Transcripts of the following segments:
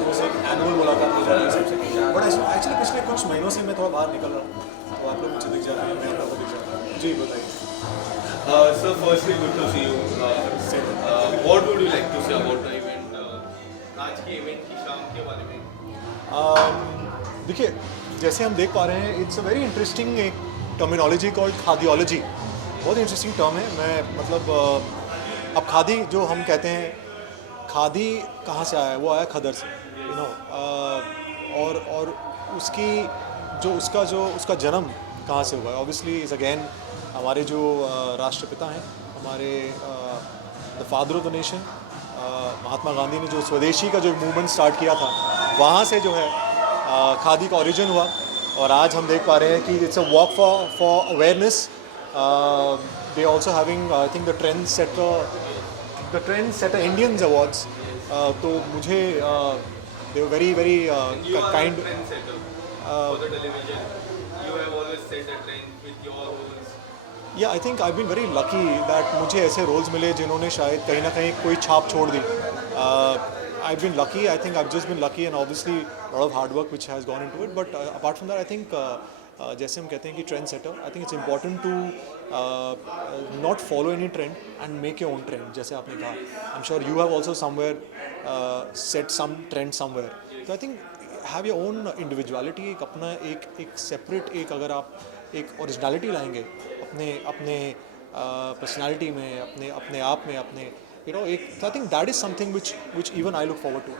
लोगों से एक एनुअल मुलाकात हो जाती है सबसे। बट एक्चुअली पिछले कुछ महीनों से मैं थोड़ा बाहर निकल रहा हूँ, तो आप लोग मुझे दिख जाते हैं, मैं आप लोगों को दिख जाता हूँ। जी बताइए। So firstly, good to see you. What would you like to say about the event? आज के इवेंट की शाम के बारे में। देखिए, जैसे हम देख पा रहे हैं, इट्स अ वेरी इंटरेस्टिंग एक टर्मिनोलॉजी कॉल्ड खादियोलॉजी। बहुत इंटरेस्टिंग टर्म है। मैं मतलब अब खादी जो हम कहते हैं, खादी कहाँ से आया है? वो आया खदर से, यू नो। और उसकी जो उसका जन्म कहाँ से हुआ है? ऑब्वियसली इज़ अगेन हमारे जो राष्ट्रपिता हैं, हमारे the father of the nation, Mahatma Gandhi ने जो स्वदेशी का जो मूवमेंट स्टार्ट किया था, वहाँ से जो है खादी का ओरिजिन हुआ। और आज हम देख पा रहे हैं कि it's a walk for awareness. They also having I think the trend setter Indians awards. तो मुझे they very very kind. For the television, you have always set the trend with your roles. Yeah I think I been very lucky that मुझे ऐसे roles मिले जिन्होंने शायद कहीं ना कहीं कोई छाप छोड़ दी। I been lucky, I think I just been lucky and obviously lot of hard work which has gone into it. But apart from that I think जैसे हम कहते हैं कि trend setter, I think it's important to not follow any trend and make your own trend. जैसे आपने कहा, I am sure you have also somewhere set some trend somewhere. तो I think have your own individuality, एक अपना एक separate, एक अगर आप एक ओरिजिनलिटी लाएंगे अपने अपने पर्सनालिटी में, अपने अपने आप में, अपने यू नो एक, I think that is something which even I look forward to.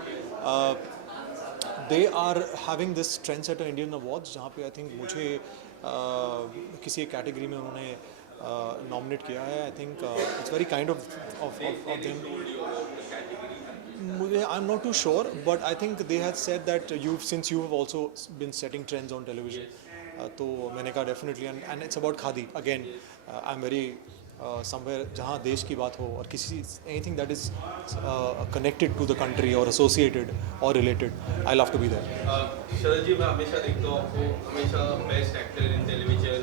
They are having this trend setter Indian awards, जहाँ पे आई थिंक मुझे किसी एक कैटेगरी में उन्होंने नॉमिनेट किया है। I think it's very kind of them. मुझे I am not too sure, but I think they have said that you since you have also been setting trends on television. तो मैंने कहा definitely, and it's about khadi again. I am very somewhere जहाँ देश की बात हो और किसी anything that is connected to the country और एसोसिएटेड और related, I love to be there. शरद जी, मैं हमेशा देखता हूँ आपको, हमेशा बेस्ट एक्टर इन टेलीविजन,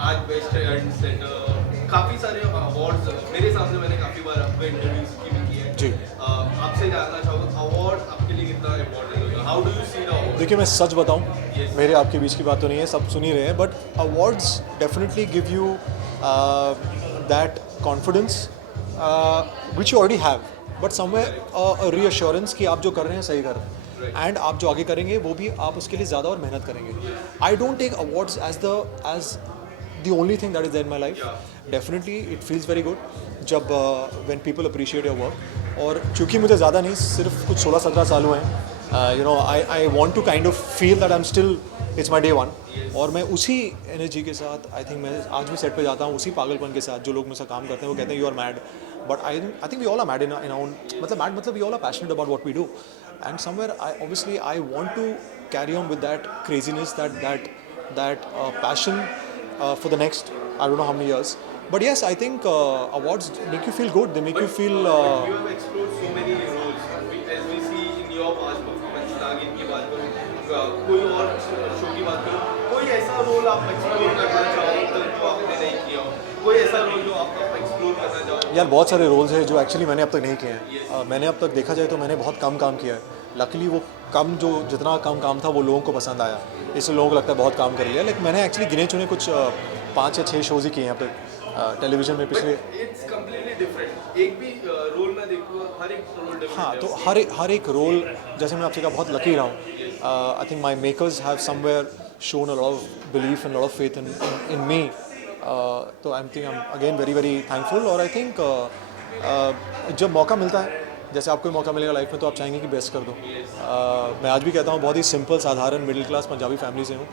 आज बेस्ट ट्रेंड सेटर, काफ़ी सारे अवार्ड्स मेरे सामने, मैंने काफ़ी बार आपको इंटरव्यूज की भी की है जी। आपसे जानना चाहूँगा, अवार्ड आपके लिए कितना इम्पोर्टेंट है? How do you see the award? देखिए, मैं सच बताऊं, मेरे आपके बीच की बात तो नहीं है, सब सुन ही रहे हैं, but awards definitely give you that confidence which you already have, but somewhere reassurance कि आप जो कर रहे हैं सही कर रहे हैं, एंड आप जो आगे करेंगे वो भी आप उसके लिए ज़्यादा और मेहनत करेंगे। I don't take awards as the only thing that is there in my life. Definitely it feels very good जब when people appreciate your work. और चूँकि मुझे ज़्यादा नहीं, सिर्फ कुछ 16-17 साल हुए हैं, you know, I want to kind of feel that I'm still, it's my day one. और मैं उसी एनर्जी के साथ, आई थिंक मैं आज भी सेट पे जाता हूँ उसी पागलपन के साथ। जो लोग मुझसे काम करते हैं वो कहते हैं you are mad, but I think we all are mad in own, मतलब मैड मतलब we all are passionate about what we do, and somewhere obviously I want to carry on with that craziness, that passion for the next, I don't know how many years. But yes, I think awards make you feel good. They make you feel. You have explored so many roles. As we see in your past performance, नागिन की बात करूँ, कोई और show की बात करूँ, कोई ऐसा रोल आप एक्सप्लोर करना चाहो जो आपने नहीं किया हो, कोई ऐसा रोल जो आप एक्सप्लोर करना चाहो? यार, बहुत सारे रोल्स हैं जो एक्चुअली मैंने अब तक नहीं किए हैं। मैंने अब तक देखा जाए तो मैंने बहुत कम काम किया है। लकीली वो कम, जो जितना कम काम था वो लोगों को पसंद आया, इसलिए लोगों को लगता है बहुत काम कर लिया। लेकिन मैंने एक्चुअली गिने चुने कुछ 5 या 6 शोज़ ही किए हैं अब तक टेलीविज़न में पिछले। इट्स कंप्लीटली डिफरेंट, एक भी रोल में देखो, हर एक रोल डिफरेंट। हाँ, तो हर एक रोल, जैसे मैंने आपसे कहा, बहुत लकी रहा हूँ। I think my makers have somewhere shown a lot of belief and lot of faith in me. तो I think I am again very very thankful. और आई थिंक जब मौका मिलता है, जैसे आपको मौका मिलेगा लाइफ में, तो आप चाहेंगे कि बेस्ट कर दो। मैं आज भी कहता हूँ, बहुत ही सिंपल साधारण मिडिल क्लास पंजाबी फैमिली से हूँ।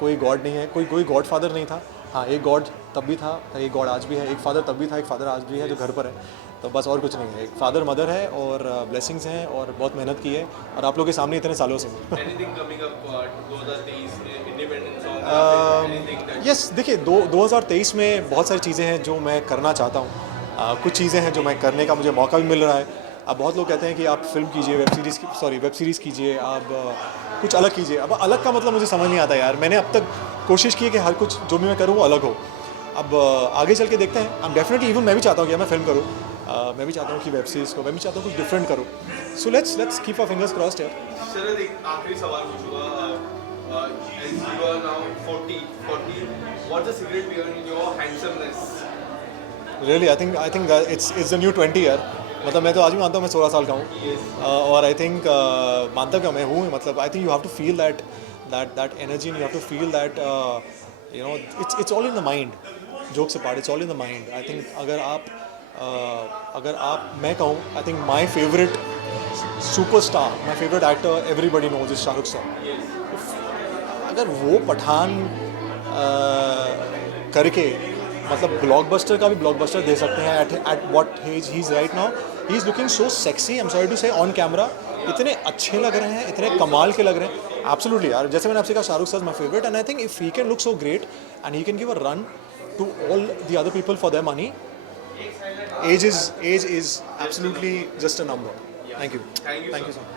कोई गॉड नहीं है, कोई गॉड फादर नहीं था। हाँ, एक गॉड तब भी था, एक गॉड आज भी है, एक फादर तब भी था, एक फादर आज भी है जो घर पर है। तो बस और कुछ नहीं है, एक फादर मदर है और ब्लेसिंग्स हैं और बहुत मेहनत की है, और आप लोग के सामने इतने सालों से। यस, देखिए 2023 में बहुत सारी चीज़ें हैं जो मैं करना चाहता हूँ। कुछ चीज़ें हैं जो मैं करने का मुझे मौका भी मिल रहा है। अब बहुत लोग कहते हैं कि आप फिल्म कीजिए, वेब सीरीज़ कीजिए, आप कुछ अलग कीजिए। अब अलग का मतलब मुझे समझ नहीं आता यार। मैंने अब तक कोशिश की है कि हर कुछ जो भी मैं करूँ वो अलग हो। अब आगे चल के देखते हैं। अब डेफिनेटली इवन मैं भी चाहता हूँ कि मैं फिल्म करूँ, मैं भी चाहता हूँ कि वेब सीरीज़ को, मैं भी चाहता हूँ कुछ डिफरेंट करूँ. So let's keep our fingers crossed यार. शरद, एक आखिरी सवाल पूछूंगा. As you are now 40, what's the secret behind your handsomeness? Really I think it's the new 20 यार. मतलब मैं तो आज भी मानता हूँ मैं 16 साल का हूँ. और आई थिंक मानता क्या मैं हूँ. मतलब I think you have to feel that energy, you have to feel that you know it's all in the mind. Jokes apart, it's all in the mind. I think अगर आप मैं कहूँ, I think my favourite superstar, my favourite actor everybody knows is Shahrukh Khan. अगर वो पठान करके मतलब blockbuster का भी ब्लॉकबस्टर दे सकते हैं at what age he is right now. He is looking so sexy, I am sorry to say, on camera इतने अच्छे लग रहे हैं, इतने कमाल के लग रहे हैं. एब्सोल्युटली यार, जैसे मैंने आपसे कहा Shahrukh sir my favourite. And I think if he can look so great and he can give a run to all the other people for their money, age is absolutely just a number. Thank you. Thank you, Thank sir. you so much.